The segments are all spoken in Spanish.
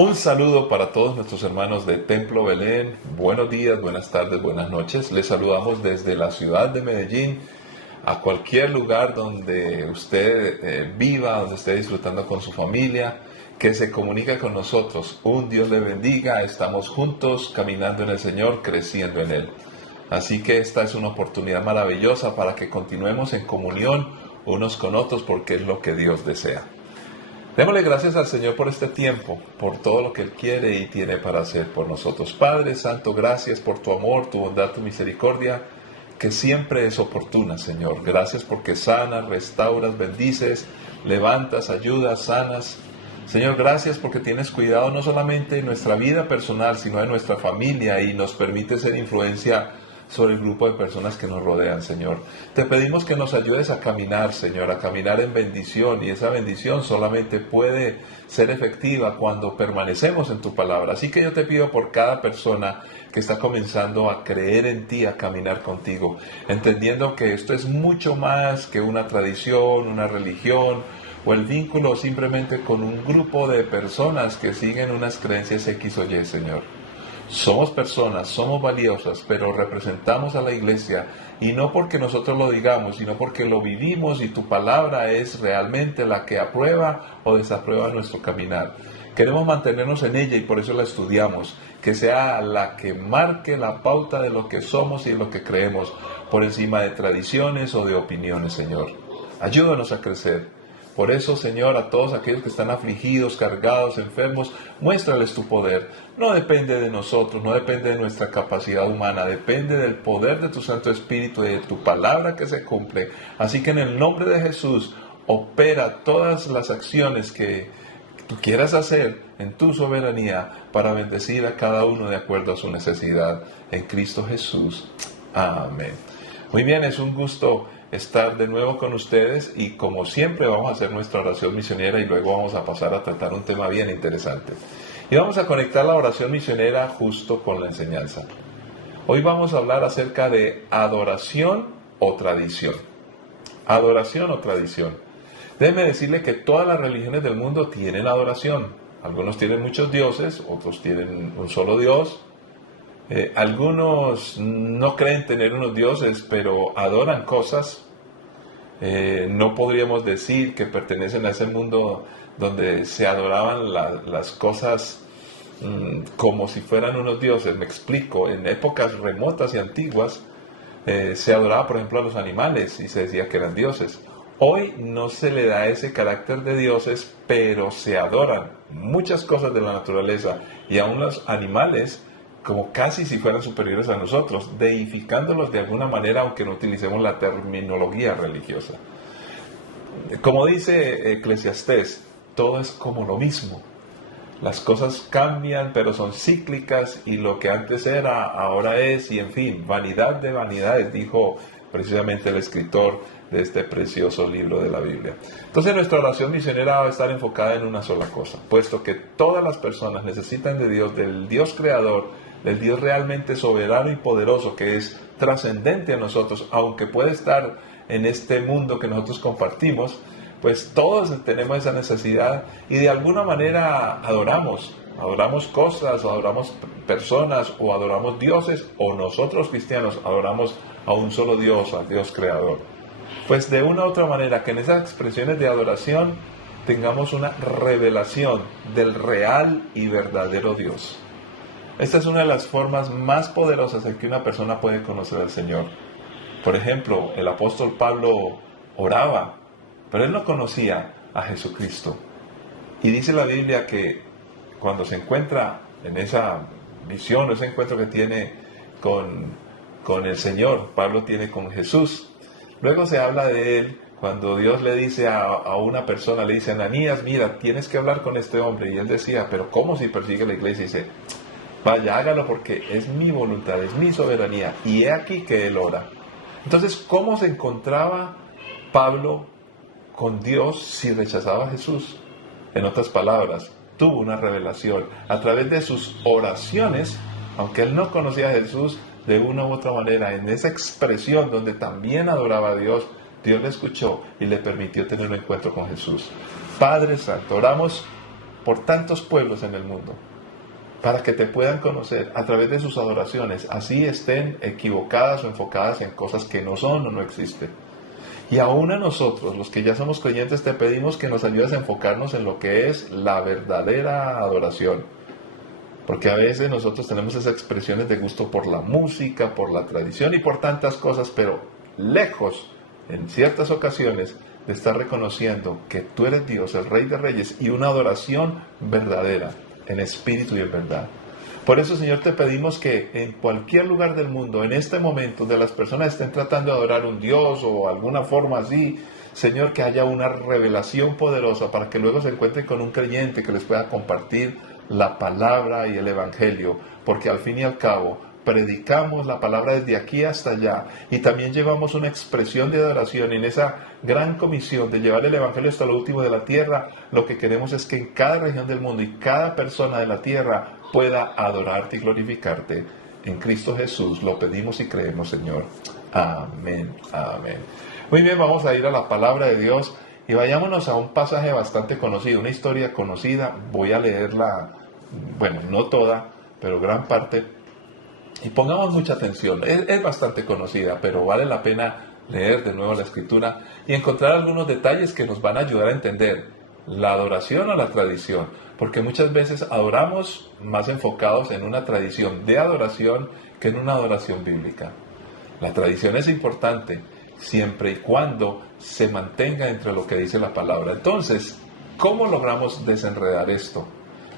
Un saludo para todos nuestros hermanos de Templo Belén. Buenos días, buenas tardes, buenas noches. Les saludamos desde la ciudad de Medellín, a cualquier lugar donde usted viva, donde esté disfrutando con su familia, que se comunique con nosotros. Un Dios le bendiga. Estamos juntos caminando en el Señor, creciendo en Él. Así que esta es una oportunidad maravillosa para que continuemos en comunión unos con otros, porque es lo que Dios desea. Démosle gracias al Señor por este tiempo, por todo lo que Él quiere y tiene para hacer por nosotros. Padre Santo, gracias por tu amor, tu bondad, tu misericordia, que siempre es oportuna, Señor. Gracias porque sanas, restauras, bendices, levantas, ayudas, sanas. Señor, gracias porque tienes cuidado no solamente de nuestra vida personal, sino de nuestra familia y nos permite ser influencia sobre el grupo de personas que nos rodean, Señor. Te pedimos que nos ayudes a caminar, Señor, a caminar en bendición, y esa bendición solamente puede ser efectiva cuando permanecemos en tu palabra. Así que yo te pido por cada persona que está comenzando a creer en ti, a caminar contigo, entendiendo que esto es mucho más que una tradición, una religión, o el vínculo simplemente con un grupo de personas que siguen unas creencias X o Y, Señor. Somos personas, somos valiosas, pero representamos a la iglesia, y no porque nosotros lo digamos, sino porque lo vivimos y tu palabra es realmente la que aprueba o desaprueba nuestro caminar. Queremos mantenernos en ella y por eso la estudiamos, que sea la que marque la pauta de lo que somos y de lo que creemos, por encima de tradiciones o de opiniones, Señor. Ayúdanos a crecer. Por eso, Señor, a todos aquellos que están afligidos, cargados, enfermos, muéstrales tu poder. No depende de nosotros, no depende de nuestra capacidad humana, depende del poder de tu Santo Espíritu y de tu palabra que se cumple. Así que en el nombre de Jesús, opera todas las acciones que tú quieras hacer en tu soberanía para bendecir a cada uno de acuerdo a su necesidad. En Cristo Jesús. Amén. Muy bien, es un gusto estar de nuevo con ustedes, y como siempre vamos a hacer nuestra oración misionera y luego vamos a pasar a tratar un tema bien interesante. Y vamos a conectar la oración misionera justo con la enseñanza. Hoy vamos a hablar acerca de adoración o tradición. Adoración o tradición. Déjeme decirle que todas las religiones del mundo tienen adoración. Algunos tienen muchos dioses, otros tienen un solo Dios. Algunos no creen tener unos dioses, pero adoran cosas. No podríamos decir que pertenecen a ese mundo donde se adoraban las cosas como si fueran unos dioses. Me explico, en épocas remotas y antiguas se adoraba, por ejemplo, a los animales y se decía que eran dioses. Hoy no se le da ese carácter de dioses, pero se adoran muchas cosas de la naturaleza y aún los animales como casi si fueran superiores a nosotros, deificándolos de alguna manera, aunque no utilicemos la terminología religiosa. Como dice Eclesiastés, todo es como lo mismo. Las cosas cambian, pero son cíclicas, y lo que antes era, ahora es, y en fin, vanidad de vanidades, dijo precisamente el escritor de este precioso libro de la Biblia. Entonces nuestra oración misionera va a estar enfocada en una sola cosa, puesto que todas las personas necesitan de Dios, del Dios creador, del Dios realmente soberano y poderoso, que es trascendente a nosotros, aunque puede estar en este mundo que nosotros compartimos. Pues todos tenemos esa necesidad y de alguna manera adoramos cosas, adoramos personas, o adoramos dioses, o nosotros cristianos adoramos a un solo Dios, al Dios creador. Pues de una u otra manera, que en esas expresiones de adoración tengamos una revelación del real y verdadero Dios. Esta es una de las formas más poderosas en que una persona puede conocer al Señor. Por ejemplo, el apóstol Pablo oraba, pero él no conocía a Jesucristo. Y dice la Biblia que cuando se encuentra en esa visión, ese encuentro que tiene con el Señor, Pablo tiene con Jesús. Luego se habla de él cuando Dios le dice a una persona, le dice: Ananías, mira, tienes que hablar con este hombre. Y él decía: pero ¿cómo si persigue la iglesia? Y dice: vaya, hágalo porque es mi voluntad, es mi soberanía. Y he aquí que él ora. Entonces, ¿cómo se encontraba Pablo con Dios si rechazaba a Jesús? En otras palabras, tuvo una revelación a través de sus oraciones, aunque él no conocía a Jesús. De una u otra manera, en esa expresión donde también adoraba a Dios, Dios le escuchó y le permitió tener un encuentro con Jesús. Padre Santo, oramos por tantos pueblos en el mundo, para que te puedan conocer a través de sus adoraciones, así estén equivocadas o enfocadas en cosas que no son o no existen. Y aún a nosotros, los que ya somos creyentes, te pedimos que nos ayudes a enfocarnos en lo que es la verdadera adoración. Porque a veces nosotros tenemos esas expresiones de gusto por la música, por la tradición y por tantas cosas, pero lejos, en ciertas ocasiones, de estar reconociendo que tú eres Dios, el Rey de Reyes, y una adoración verdadera, en espíritu y en verdad. Por eso, Señor, te pedimos que en cualquier lugar del mundo, en este momento, donde las personas estén tratando de adorar a un Dios o alguna forma así, Señor, que haya una revelación poderosa para que luego se encuentren con un creyente que les pueda compartir la palabra y el evangelio, porque al fin y al cabo predicamos la palabra desde aquí hasta allá y también llevamos una expresión de adoración en esa gran comisión de llevar el evangelio hasta lo último de la tierra. Lo que queremos es que en cada región del mundo y cada persona de la tierra pueda adorarte y glorificarte. En Cristo Jesús lo pedimos y creemos, Señor. Amén, amén. Muy bien, vamos a ir a la palabra de Dios y vayámonos a un pasaje bastante conocido, una historia conocida. Voy a leerla, bueno, no toda, pero gran parte. Y pongamos mucha atención, es bastante conocida, pero vale la pena leer de nuevo la Escritura y encontrar algunos detalles que nos van a ayudar a entender la adoración o la tradición, porque muchas veces adoramos más enfocados en una tradición de adoración que en una adoración bíblica. La tradición es importante siempre y cuando se mantenga entre lo que dice la palabra. Entonces, ¿cómo logramos desenredar esto?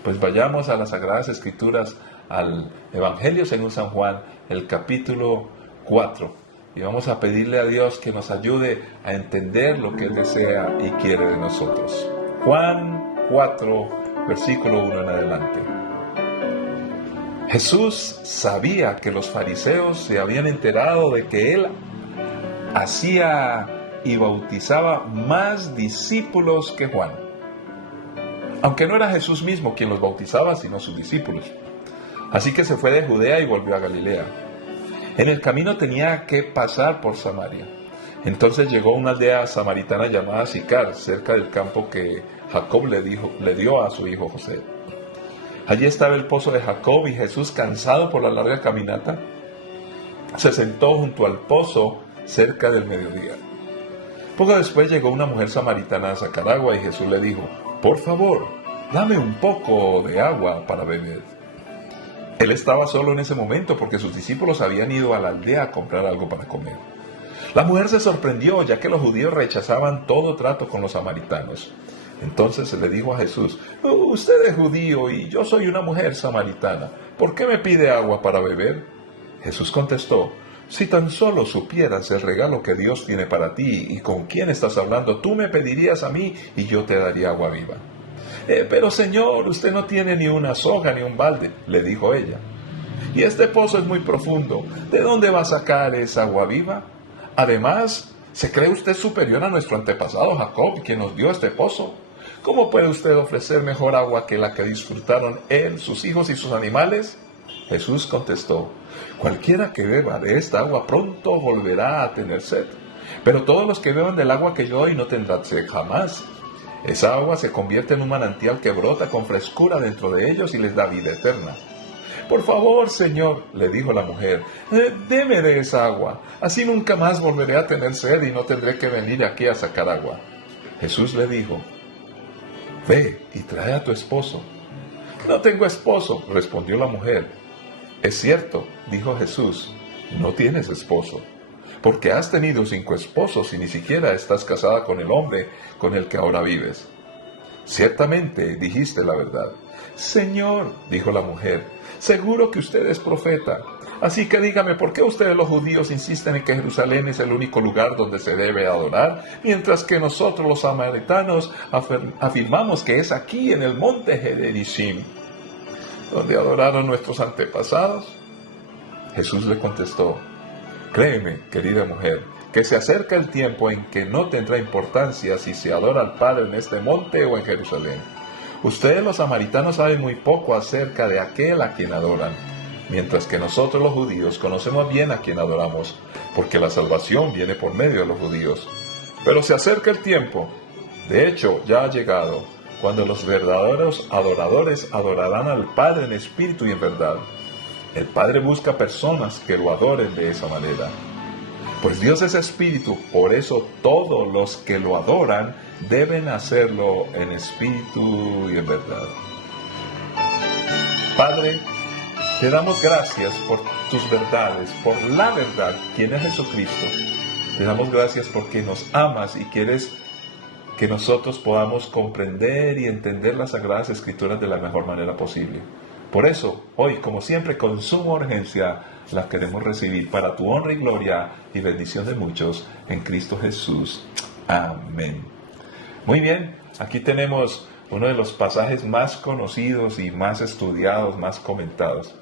Pues vayamos a las Sagradas Escrituras, al Evangelio según San Juan, el capítulo 4. Y vamos a pedirle a Dios que nos ayude a entender lo que Él desea y quiere de nosotros. Juan 4, versículo 1 en adelante. Jesús sabía que los fariseos se habían enterado de que Él hacía y bautizaba más discípulos que Juan. Aunque no era Jesús mismo quien los bautizaba, sino sus discípulos. Así que se fue de Judea y volvió a Galilea. En el camino tenía que pasar por Samaria. Entonces llegó a una aldea samaritana llamada Sicar, cerca del campo que Jacob le dio a su hijo José. Allí estaba el pozo de Jacob y Jesús, cansado por la larga caminata, se sentó junto al pozo cerca del mediodía. Poco después llegó una mujer samaritana a sacar agua y Jesús le dijo: «Por favor, dame un poco de agua para beber». Él estaba solo en ese momento porque sus discípulos habían ido a la aldea a comprar algo para comer. La mujer se sorprendió, ya que los judíos rechazaban todo trato con los samaritanos. Entonces le dijo a Jesús: «Usted es judío y yo soy una mujer samaritana. ¿Por qué me pide agua para beber?». Jesús contestó: «Si tan solo supieras el regalo que Dios tiene para ti y con quién estás hablando, tú me pedirías a mí y yo te daría agua viva». «Pero Señor, usted no tiene ni una soga ni un balde», le dijo ella. «Y este pozo es muy profundo. ¿De dónde va a sacar esa agua viva? Además, ¿se cree usted superior a nuestro antepasado Jacob, quien nos dio este pozo? ¿Cómo puede usted ofrecer mejor agua que la que disfrutaron él, sus hijos y sus animales?». Jesús contestó: «Cualquiera que beba de esta agua pronto volverá a tener sed, pero todos los que beban del agua que yo doy no tendrán sed jamás. Esa agua se convierte en un manantial que brota con frescura dentro de ellos y les da vida eterna». «Por favor, Señor», le dijo la mujer, «deme de esa agua, así nunca más volveré a tener sed y no tendré que venir aquí a sacar agua». Jesús le dijo: «Ve y trae a tu esposo». «No tengo esposo», respondió la mujer. «Es cierto», dijo Jesús, «no tienes esposo, porque has tenido 5 esposos y ni siquiera estás casada con el hombre con el que ahora vives. Ciertamente dijiste la verdad». «Señor», dijo la mujer, «seguro que usted es profeta. Así que dígame, ¿por qué ustedes los judíos insisten en que Jerusalén es el único lugar donde se debe adorar, mientras que nosotros los samaritanos afirmamos que es aquí en el monte Gerizim, donde adoraron nuestros antepasados?» Jesús le contestó: «Créeme, querida mujer, que se acerca el tiempo en que no tendrá importancia si se adora al Padre en este monte o en Jerusalén. Ustedes los samaritanos saben muy poco acerca de aquel a quien adoran, mientras que nosotros los judíos conocemos bien a quien adoramos, porque la salvación viene por medio de los judíos. Pero se acerca el tiempo, de hecho ya ha llegado, cuando los verdaderos adoradores adorarán al Padre en espíritu y en verdad. El Padre busca personas que lo adoren de esa manera. Pues Dios es espíritu, por eso todos los que lo adoran deben hacerlo en espíritu y en verdad. Padre, te damos gracias por tus verdades, por la verdad, quien es Jesucristo. Te damos gracias porque nos amas y quieres que nosotros podamos comprender y entender las Sagradas Escrituras de la mejor manera posible. Por eso, hoy, como siempre, con suma urgencia, las queremos recibir para tu honra y gloria y bendición de muchos en Cristo Jesús. Amén. Muy bien, aquí tenemos uno de los pasajes más conocidos y más estudiados, más comentados.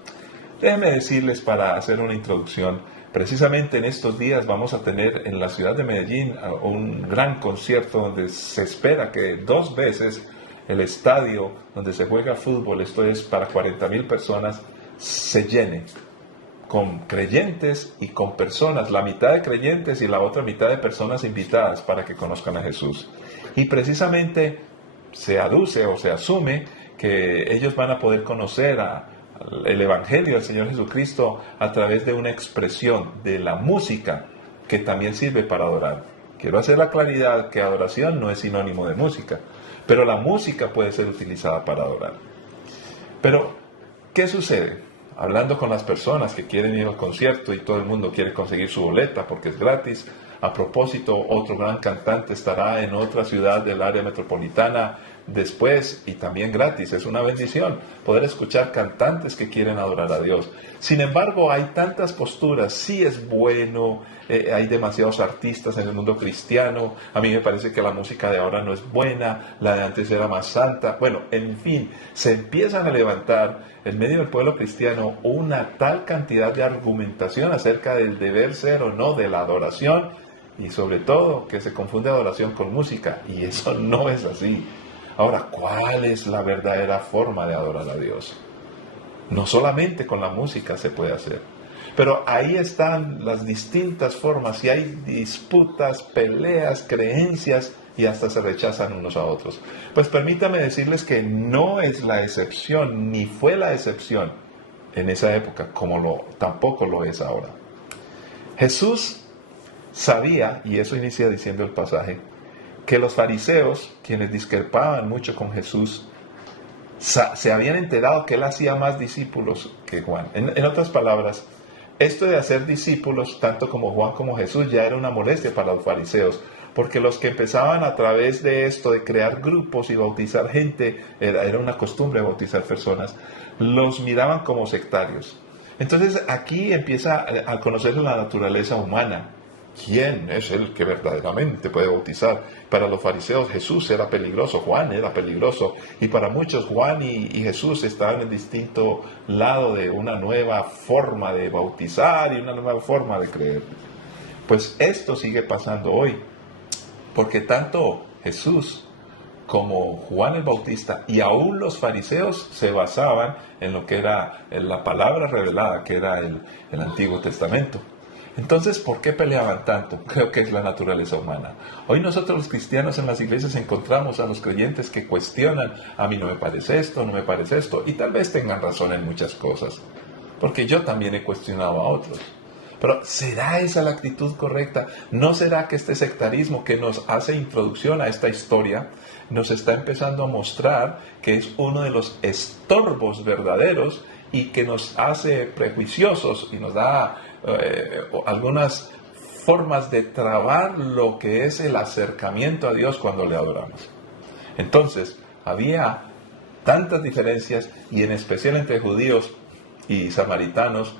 Déjenme decirles para hacer una introducción, precisamente en estos días vamos a tener en la ciudad de Medellín un gran concierto donde se espera que 2 veces el estadio donde se juega fútbol, esto es para 40,000 personas, se llene con creyentes y con personas, la mitad de creyentes y la otra mitad de personas invitadas para que conozcan a Jesús. Y precisamente se aduce o se asume que ellos van a poder conocer el Evangelio del Señor Jesucristo a través de una expresión de la música que también sirve para adorar. Quiero hacer la claridad que adoración no es sinónimo de música, pero la música puede ser utilizada para adorar. Pero, ¿qué sucede? Hablando con las personas que quieren ir al concierto y todo el mundo quiere conseguir su boleta porque es gratis. A propósito, otro gran cantante estará en otra ciudad del área metropolitana después y también gratis. Es una bendición poder escuchar cantantes que quieren adorar a Dios. Sin embargo, hay tantas posturas. Sí es bueno, hay demasiados artistas en el mundo cristiano. A mí me parece que la música de ahora no es buena, la de antes era más santa. Bueno, en fin, se empiezan a levantar en medio del pueblo cristiano una tal cantidad de argumentación acerca del deber ser o no de la adoración y sobre todo que se confunde adoración con música y eso no es así. Ahora, ¿cuál es la verdadera forma de adorar a Dios? No solamente con la música se puede hacer, pero ahí están las distintas formas y hay disputas, peleas, creencias y hasta se rechazan unos a otros. Pues permítame decirles que no es la excepción, ni fue la excepción en esa época, como tampoco lo es ahora. Jesús sabía, y eso inicia diciendo el pasaje, que los fariseos, quienes discrepaban mucho con Jesús, se habían enterado que él hacía más discípulos que Juan. En otras palabras, esto de hacer discípulos, tanto como Juan como Jesús, ya era una molestia para los fariseos, porque los que empezaban a través de esto, de crear grupos y bautizar gente, era una costumbre bautizar personas, los miraban como sectarios. Entonces aquí empieza a conocer la naturaleza humana. ¿Quién es el que verdaderamente puede bautizar? Para los fariseos Jesús era peligroso, Juan era peligroso, y para muchos Juan y Jesús estaban en distinto lado de una nueva forma de bautizar y una nueva forma de creer. Pues esto sigue pasando hoy, porque tanto Jesús como Juan el Bautista y aún los fariseos se basaban en lo que era la palabra revelada, que era el Antiguo Testamento. Entonces, ¿por qué peleaban tanto? Creo que es la naturaleza humana. Hoy nosotros los cristianos en las iglesias encontramos a los creyentes que cuestionan, a mí no me parece esto, no me parece esto, y tal vez tengan razón en muchas cosas, porque yo también he cuestionado a otros. Pero ¿será esa la actitud correcta? ¿No será que este sectarismo que nos hace introducción a esta historia nos está empezando a mostrar que es uno de los estorbos verdaderos y que nos hace prejuiciosos y nos da algunas formas de trabar lo que es el acercamiento a Dios cuando le adoramos? Entonces, había tantas diferencias, y en especial entre judíos y samaritanos,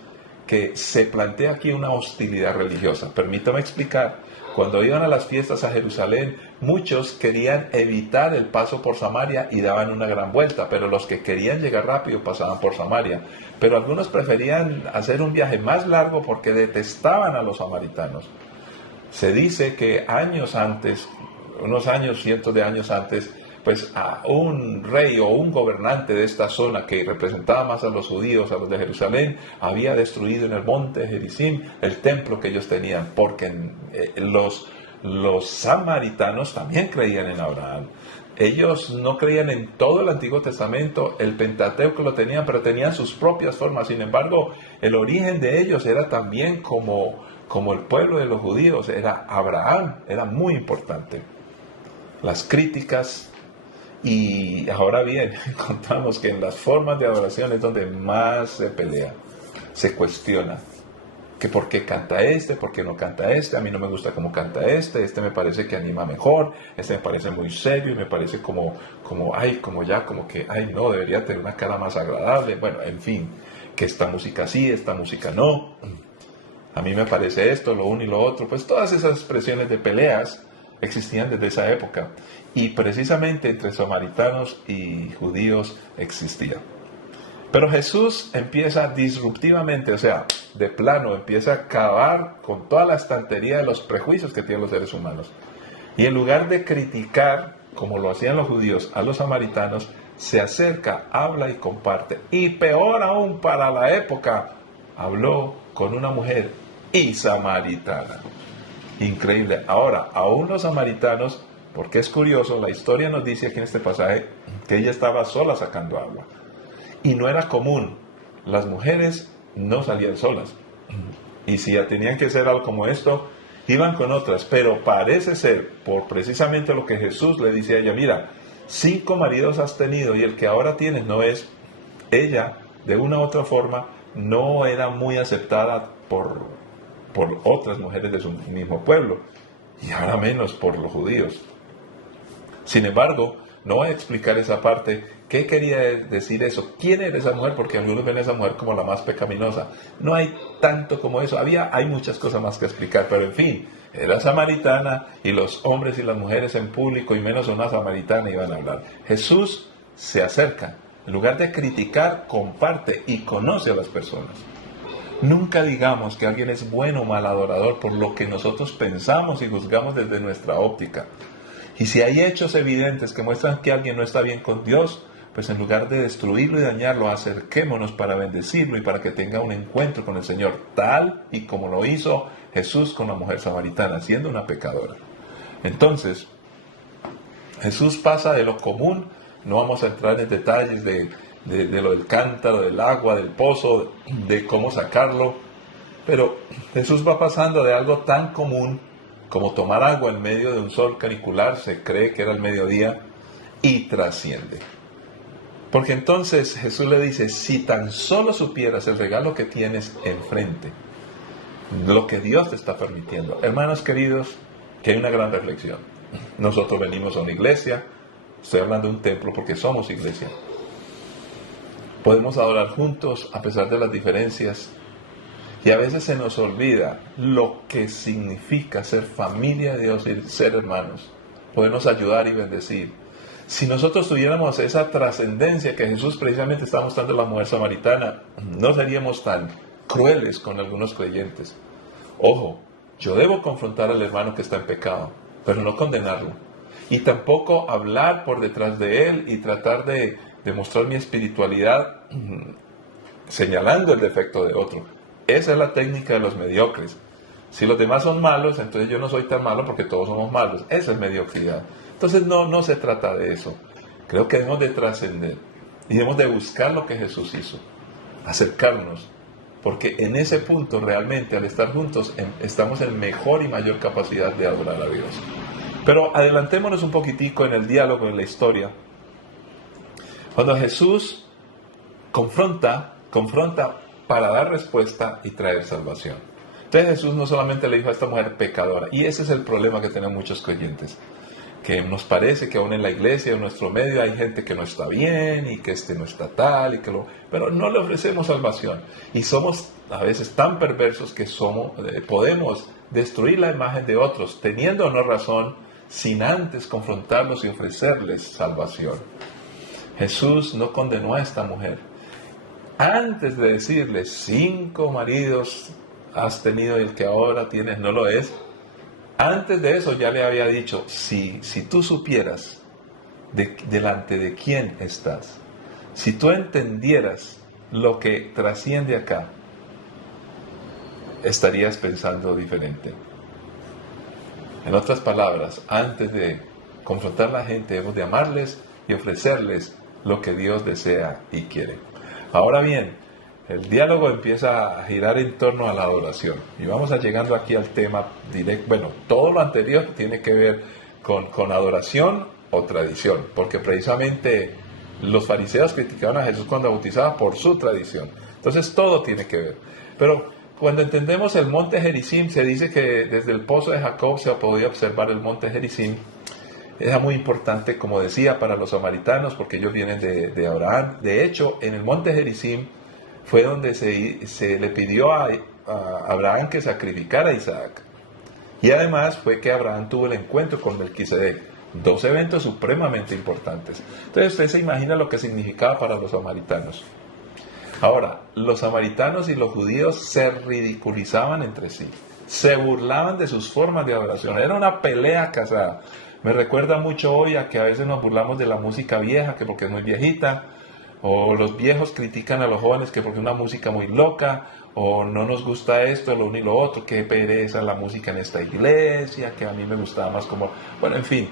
que se plantea aquí una hostilidad religiosa. Permítame explicar. Cuando iban a las fiestas a Jerusalén, muchos querían evitar el paso por Samaria y daban una gran vuelta, pero los que querían llegar rápido pasaban por Samaria. Pero algunos preferían hacer un viaje más largo porque detestaban a los samaritanos. Se dice que años antes, unos años, cientos de años antes, pues a un rey o un gobernante de esta zona que representaba más a los judíos, a los de Jerusalén, había destruido en el monte Gerizim el templo que ellos tenían, porque los samaritanos también creían en Abraham. Ellos no creían en todo el Antiguo Testamento, el Pentateuco lo tenían, pero tenían sus propias formas. Sin embargo, el origen de ellos era también como el pueblo de los judíos, era Abraham, era muy importante. Las críticas, y ahora bien, encontramos que en las formas de adoración es donde más se pelea, se cuestiona. Que por qué canta por qué no canta a mí no me gusta cómo canta este me parece que anima mejor, este me parece muy serio y me parece como que, no, debería tener una cara más agradable, bueno, en fin, que esta música sí, esta música no, a mí me parece esto, lo uno y lo otro, pues todas esas expresiones de peleas existían desde esa época, y precisamente entre samaritanos y judíos existía. Pero Jesús empieza disruptivamente, o sea, de plano, empieza a acabar con toda la estantería de los prejuicios que tienen los seres humanos. Y en lugar de criticar, como lo hacían los judíos, a los samaritanos, se acerca, habla y comparte. Y peor aún para la época, habló con una mujer y samaritana. Increíble. Ahora, aún los samaritanos, porque es curioso, la historia nos dice aquí en este pasaje que ella estaba sola sacando agua. Y no era común, las mujeres no salían solas. Y si ya tenían que hacer algo como esto, iban con otras. Pero parece ser, por precisamente lo que Jesús le dice a ella, mira, 5 maridos has tenido y el que ahora tienes no es. Ella, de una u otra forma, no era muy aceptada por otras mujeres de su mismo pueblo. Y ahora menos por los judíos. Sin embargo, no voy a explicar esa parte. ¿Qué quería decir eso? ¿Quién era esa mujer? Porque algunos ven a esa mujer como la más pecaminosa. No hay tanto como eso. Hay muchas cosas más que explicar, pero en fin, era samaritana y los hombres y las mujeres en público y menos una samaritana iban a hablar. Jesús se acerca. En lugar de criticar, comparte y conoce a las personas. Nunca digamos que alguien es bueno o mal adorador por lo que nosotros pensamos y juzgamos desde nuestra óptica. Y si hay hechos evidentes que muestran que alguien no está bien con Dios, pues en lugar de destruirlo y dañarlo, acerquémonos para bendecirlo y para que tenga un encuentro con el Señor, tal y como lo hizo Jesús con la mujer samaritana, siendo una pecadora. Entonces, Jesús pasa de lo común, no vamos a entrar en detalles de lo del cántaro, del agua, del pozo, de cómo sacarlo, pero Jesús va pasando de algo tan común como tomar agua en medio de un sol canicular, se cree que era el mediodía, y trasciende. Porque entonces Jesús le dice, si tan solo supieras el regalo que tienes enfrente, lo que Dios te está permitiendo. Hermanos queridos, que hay una gran reflexión. Nosotros venimos a una iglesia, estoy hablando de un templo porque somos iglesia. Podemos adorar juntos a pesar de las diferencias. Y a veces se nos olvida lo que significa ser familia de Dios y ser hermanos. Podernos ayudar y bendecir. Si nosotros tuviéramos esa trascendencia que Jesús precisamente está mostrando a la mujer samaritana, no seríamos tan crueles con algunos creyentes. Ojo, yo debo confrontar al hermano que está en pecado, pero no condenarlo. Y tampoco hablar por detrás de él y tratar de demostrar mi espiritualidad señalando el defecto de otro. Esa es la técnica de los mediocres. Si los demás son malos, entonces yo no soy tan malo porque todos somos malos. Esa es mediocridad. Entonces no se trata de eso. Creo que debemos de trascender y debemos de buscar lo que Jesús hizo. Acercarnos. Porque en ese punto realmente al estar juntos estamos en mejor y mayor capacidad de adorar a Dios. Pero adelantémonos un poquitico en el diálogo, en la historia. Cuando Jesús confronta para dar respuesta y traer salvación. Entonces Jesús no solamente le dijo a esta mujer pecadora, y ese es el problema que tienen muchos creyentes, que nos parece que aún en la iglesia, en nuestro medio, hay gente que no está bien y que no está tal, pero no le ofrecemos salvación. Y somos a veces tan perversos que podemos destruir la imagen de otros, teniendo o no razón, sin antes confrontarlos y ofrecerles salvación. Jesús no condenó a esta mujer. Antes de decirle 5 maridos has tenido y el que ahora tienes no lo es, antes de eso ya le había dicho, si tú supieras delante de quién estás, si tú entendieras lo que trasciende acá, estarías pensando diferente. En otras palabras, antes de confrontar a la gente, debemos de amarles y ofrecerles lo que Dios desea y quiere. Ahora bien, el diálogo empieza a girar en torno a la adoración. Y vamos a llegando aquí al tema directo. Bueno, todo lo anterior tiene que ver con adoración o tradición, porque precisamente los fariseos criticaban a Jesús cuando bautizaba por su tradición. Entonces todo tiene que ver. Pero cuando entendemos el monte Gerizim, se dice que desde el pozo de Jacob se podía observar el monte Gerizim. Era muy importante, como decía, para los samaritanos, porque ellos vienen de Abraham. De hecho, en el monte Gerizim fue donde se le pidió a Abraham que sacrificara a Isaac. Y además fue que Abraham tuvo el encuentro con Melquisedec. Dos eventos supremamente importantes. Entonces usted se imagina lo que significaba para los samaritanos. Ahora, los samaritanos y los judíos se ridiculizaban entre sí. Se burlaban de sus formas de adoración. Era una pelea casada. Me recuerda mucho hoy a que a veces nos burlamos de la música vieja, que porque es muy viejita, o los viejos critican a los jóvenes que porque es una música muy loca, o no nos gusta esto, lo uno y lo otro, que pereza la música en esta iglesia, que a mí me gustaba más como... Bueno, en fin,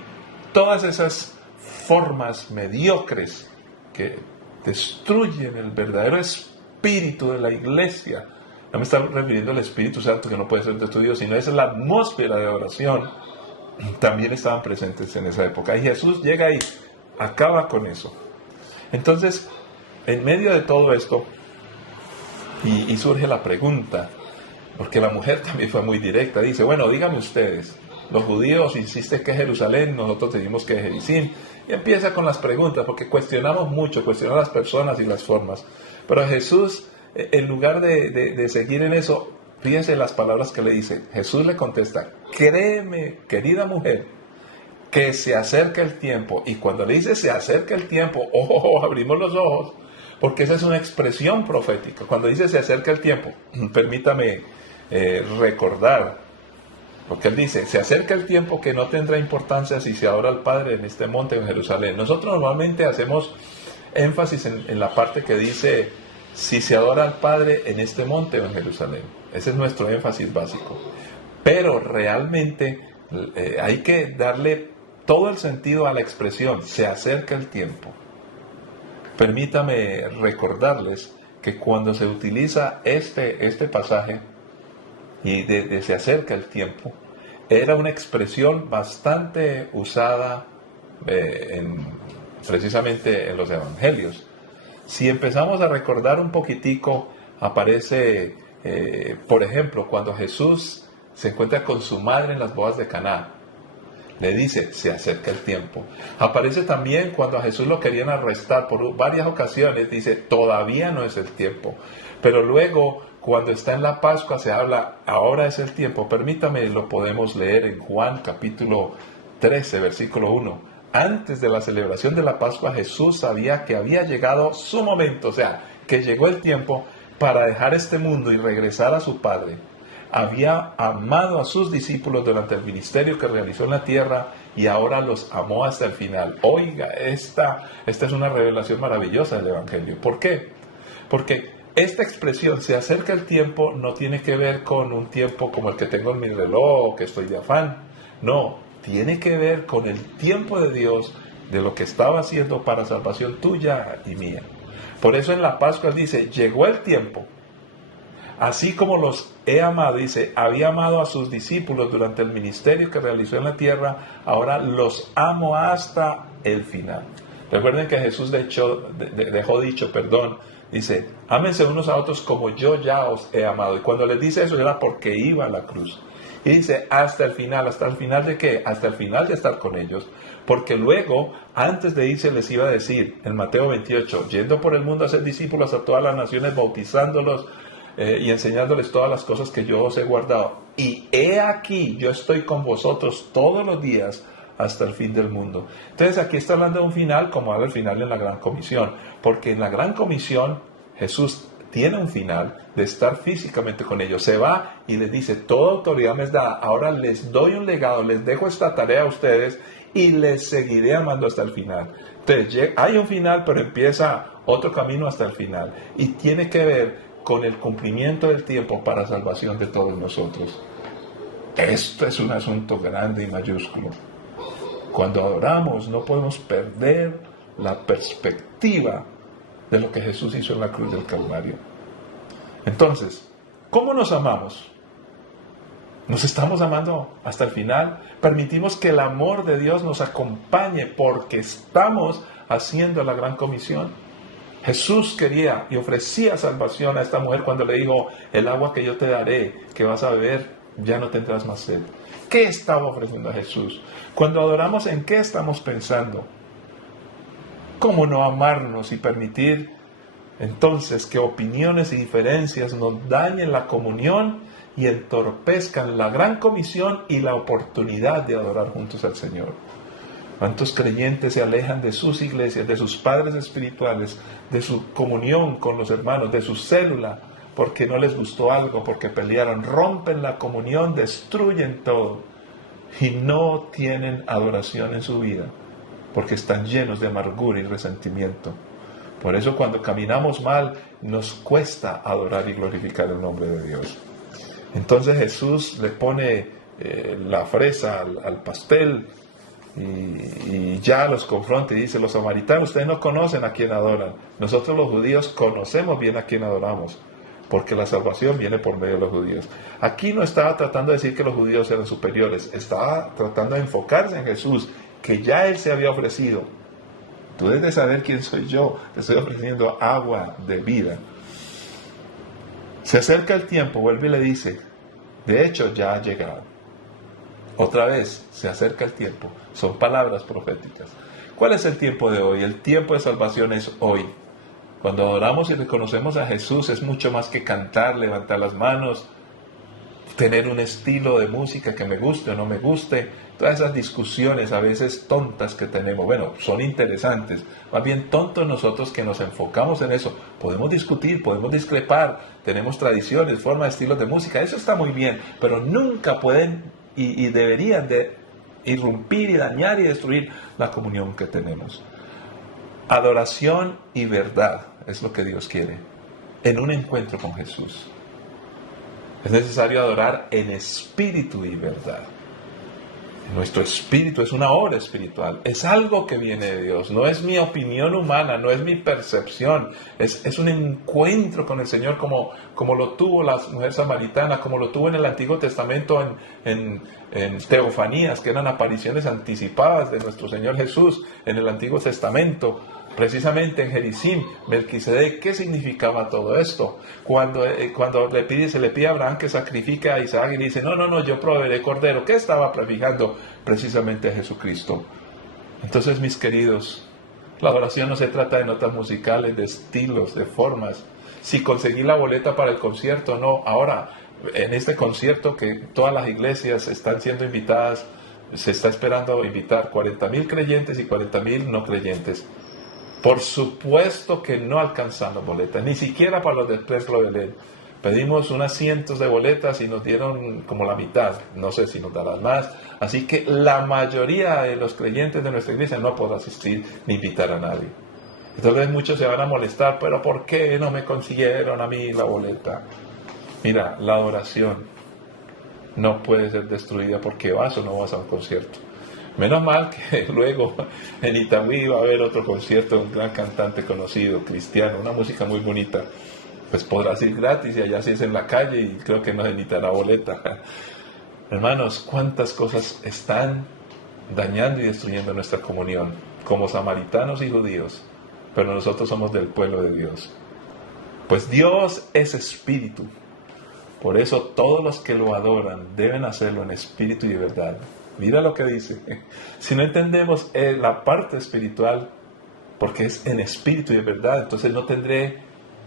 todas esas formas mediocres que destruyen el verdadero espíritu de la iglesia. No me está refiriendo al Espíritu Santo, que no puede ser destruido, sino esa es la atmósfera de oración. También estaban presentes en esa época. Y Jesús llega y acaba con eso. Entonces, en medio de todo esto, y surge la pregunta, porque la mujer también fue muy directa, dice, bueno, díganme ustedes, los judíos insisten que es Jerusalén, nosotros decimos que es Gerizim, y empieza con las preguntas, porque cuestionamos mucho, cuestionamos las personas y las formas, pero Jesús, en lugar de seguir en eso, fíjense las palabras que le dice. Jesús le contesta, créeme, querida mujer, que se acerca el tiempo. Y cuando le dice se acerca el tiempo, abrimos los ojos, porque esa es una expresión profética. Cuando dice se acerca el tiempo, permítame recordar, porque él dice, se acerca el tiempo que no tendrá importancia si se adora al Padre en este monte en Jerusalén. Nosotros normalmente hacemos énfasis en la parte que dice, si se adora al Padre en este monte en Jerusalén. Ese es nuestro énfasis básico. Pero realmente hay que darle todo el sentido a la expresión, se acerca el tiempo. Permítame recordarles que cuando se utiliza este pasaje y de se acerca el tiempo, era una expresión bastante usada precisamente en los evangelios. Si empezamos a recordar un poquitico, aparece, por ejemplo, cuando Jesús se encuentra con su madre en las bodas de Caná. Le dice, se acerca el tiempo. Aparece también cuando a Jesús lo querían arrestar por varias ocasiones, dice, todavía no es el tiempo. Pero luego, cuando está en la Pascua, se habla, ahora es el tiempo. Permítame, lo podemos leer en Juan capítulo 13, versículo 1. Antes de la celebración de la Pascua, Jesús sabía que había llegado su momento, o sea, que llegó el tiempo para dejar este mundo y regresar a su Padre. Había amado a sus discípulos durante el ministerio que realizó en la tierra y ahora los amó hasta el final. Oiga, esta es una revelación maravillosa del Evangelio. ¿Por qué? Porque esta expresión, se acerca el tiempo, no tiene que ver con un tiempo como el que tengo en mi reloj, que estoy de afán. No, tiene que ver con el tiempo de Dios, de lo que estaba haciendo para salvación tuya y mía. Por eso en la Pascua dice, llegó el tiempo. Así como los he amado, dice, había amado a sus discípulos durante el ministerio que realizó en la tierra, ahora los amo hasta el final. Recuerden que Jesús dejó dicho, dice, ámense unos a otros como yo ya os he amado. Y cuando les dice eso era porque iba a la cruz. Y dice, ¿hasta el final de qué? Hasta el final de estar con ellos. Porque luego, antes de irse, les iba a decir, en Mateo 28, yendo por el mundo a hacer discípulos a todas las naciones, bautizándolos, y enseñándoles todas las cosas que yo os he guardado. Y he aquí, yo estoy con vosotros todos los días hasta el fin del mundo. Entonces aquí está hablando de un final como al final en la Gran Comisión. Porque en la Gran Comisión Jesús tiene un final de estar físicamente con ellos. Se va y les dice, toda autoridad me es dada. Ahora les doy un legado, les dejo esta tarea a ustedes y les seguiré amando hasta el final. Entonces hay un final, pero empieza otro camino hasta el final. Y tiene que ver con el cumplimiento del tiempo para salvación de todos nosotros. Esto es un asunto grande y mayúsculo. Cuando adoramos no podemos perder la perspectiva de lo que Jesús hizo en la cruz del Calvario. Entonces, ¿cómo nos amamos? ¿Nos estamos amando hasta el final? ¿Permitimos que el amor de Dios nos acompañe porque estamos haciendo la gran comisión? Jesús quería y ofrecía salvación a esta mujer cuando le dijo: el agua que yo te daré, que vas a beber, ya no tendrás más sed. ¿Qué estaba ofreciendo a Jesús? Cuando adoramos, ¿en qué estamos pensando? ¿Cómo no amarnos y permitir entonces que opiniones y diferencias nos dañen la comunión y entorpezcan la gran comisión y la oportunidad de adorar juntos al Señor? ¿Cuántos creyentes se alejan de sus iglesias, de sus padres espirituales, de su comunión con los hermanos, de su célula, porque no les gustó algo, porque pelearon, rompen la comunión, destruyen todo y no tienen adoración en su vida, porque están llenos de amargura y resentimiento? Por eso cuando caminamos mal nos cuesta adorar y glorificar el nombre de Dios. Entonces Jesús le pone la fresa al pastel y ya los confronta y dice: los samaritanos, ustedes no conocen a quién adoran. Nosotros los judíos conocemos bien a quién adoramos, porque la salvación viene por medio de los judíos. Aquí no estaba tratando de decir que los judíos eran superiores, estaba tratando de enfocarse en Jesús, que ya Él se había ofrecido. Tú debes de saber quién soy yo, te estoy ofreciendo agua de vida. Se acerca el tiempo, vuelve y le dice: de hecho ya ha llegado. Otra vez, se acerca el tiempo. Son palabras proféticas. ¿Cuál es el tiempo de hoy? El tiempo de salvación es hoy. Cuando adoramos y reconocemos a Jesús, es mucho más que cantar, levantar las manos, tener un estilo de música que me guste o no me guste. Todas esas discusiones a veces tontas que tenemos, bueno, son interesantes. Más bien tontos nosotros que nos enfocamos en eso. Podemos discutir, podemos discrepar, tenemos tradiciones, formas, estilos de música. Eso está muy bien, pero nunca pueden y deberían de irrumpir y dañar y destruir la comunión que tenemos. Adoración y verdad es lo que Dios quiere en un encuentro con Jesús. Es necesario adorar en espíritu y verdad. Nuestro espíritu es una obra espiritual, es algo que viene de Dios, no es mi opinión humana, no es mi percepción, es un encuentro con el Señor como lo tuvo la mujer samaritana, como lo tuvo en el Antiguo Testamento en teofanías, que eran apariciones anticipadas de nuestro Señor Jesús en el Antiguo Testamento. Precisamente en Gerizim, Melquisedec, ¿qué significaba todo esto? Cuando se le pide a Abraham que sacrifique a Isaac y dice: no, yo proveeré cordero. ¿Qué estaba prefijando? Precisamente a Jesucristo. Entonces, mis queridos, la adoración no se trata de notas musicales, de estilos, de formas. Si conseguí la boleta para el concierto, no. Ahora, en este concierto que todas las iglesias están siendo invitadas, se está esperando invitar 40,000 creyentes y 40,000 no creyentes. Por supuesto que no alcanzamos boletas, ni siquiera para los del Templo Belén. Pedimos unas cientos de boletas y nos dieron como la mitad, no sé si nos darán más. Así que la mayoría de los creyentes de nuestra iglesia no podrá asistir ni invitar a nadie. Entonces muchos se van a molestar: pero ¿por qué no me consiguieron a mí la boleta? Mira, la adoración no puede ser destruida porque vas o no vas a un concierto. Menos mal que luego en Itagüí va a haber otro concierto de un gran cantante conocido, cristiano, una música muy bonita. Pues podrás ir gratis y allá sí es en la calle y creo que no se necesitará boleta. Hermanos, cuántas cosas están dañando y destruyendo nuestra comunión, como samaritanos y judíos, pero nosotros somos del pueblo de Dios. Pues Dios es espíritu, por eso todos los que lo adoran deben hacerlo en espíritu y verdad. Mira lo que dice. Si no entendemos la parte espiritual, porque es en espíritu y en verdad, entonces no tendré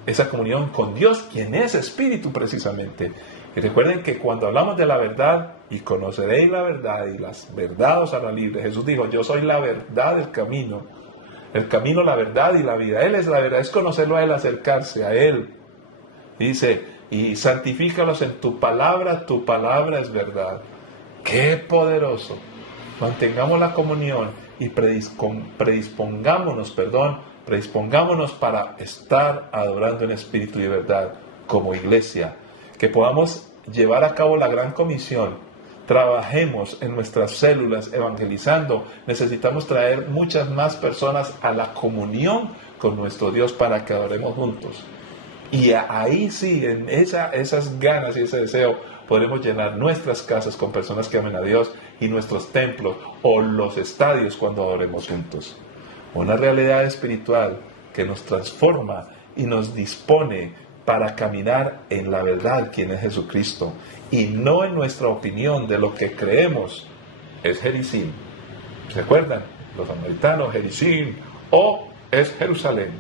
esa comunión con Dios, quien es espíritu precisamente. Y recuerden que cuando hablamos de la verdad, y conoceréis la verdad, y la verdad os hará libre. Jesús dijo: yo soy la verdad, el camino, la verdad y la vida. Él es la verdad, es conocerlo a Él, acercarse a Él. Dice: y santifícalos en tu palabra es verdad. ¡Qué poderoso! Mantengamos la comunión y predispongámonos para estar adorando en espíritu y verdad como iglesia. Que podamos llevar a cabo la gran comisión trabajemos en nuestras células evangelizando. Necesitamos traer muchas más personas a la comunión con nuestro Dios para que adoremos juntos. Y ahí sí, en esas ganas y ese deseo, podremos llenar nuestras casas con personas que amen a Dios y nuestros templos o los estadios cuando adoremos juntos. Una realidad espiritual que nos transforma y nos dispone para caminar en la verdad, quien es Jesucristo, y no en nuestra opinión de lo que creemos es Jericín. ¿Se acuerdan? Los samaritanos, Jericín, o es Jerusalén.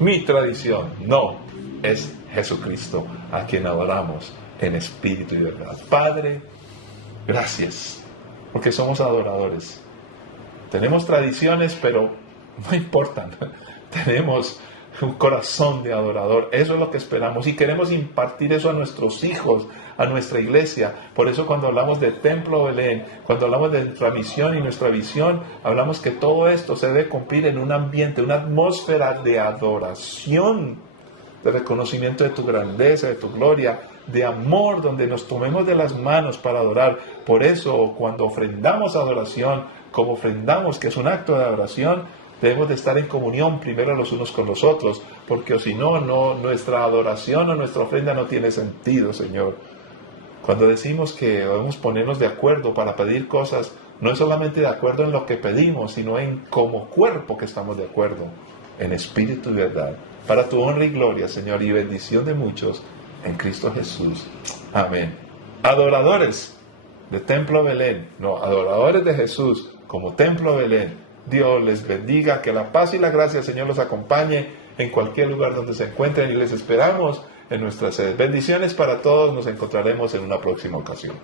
Mi tradición, no, es Jesucristo, a quien adoramos en espíritu y verdad. Padre, gracias, porque somos adoradores. Tenemos tradiciones, pero no importan. Tenemos un corazón de adorador. Eso es lo que esperamos y queremos impartir eso a nuestros hijos, a nuestra iglesia. Por eso cuando hablamos de Templo Belén, cuando hablamos de nuestra misión y nuestra visión, hablamos que todo esto se debe cumplir en un ambiente, una atmósfera de adoración, de reconocimiento de tu grandeza, de tu gloria, de amor, donde nos tomemos de las manos para adorar. Por eso cuando ofrendamos adoración, como ofrendamos, que es un acto de adoración, debemos de estar en comunión primero los unos con los otros, porque si no, nuestra adoración o nuestra ofrenda no tiene sentido, Señor. Cuando decimos que debemos ponernos de acuerdo para pedir cosas, no es solamente de acuerdo en lo que pedimos, sino en como cuerpo que estamos de acuerdo, en espíritu y verdad. Para tu honra y gloria, Señor, y bendición de muchos, en Cristo Jesús. Amén. Adoradores de Templo Belén, no, adoradores de Jesús como Templo Belén. Dios les bendiga, que la paz y la gracia del Señor los acompañe en cualquier lugar donde se encuentren y les esperamos en nuestra sede. Bendiciones para todos, nos encontraremos en una próxima ocasión.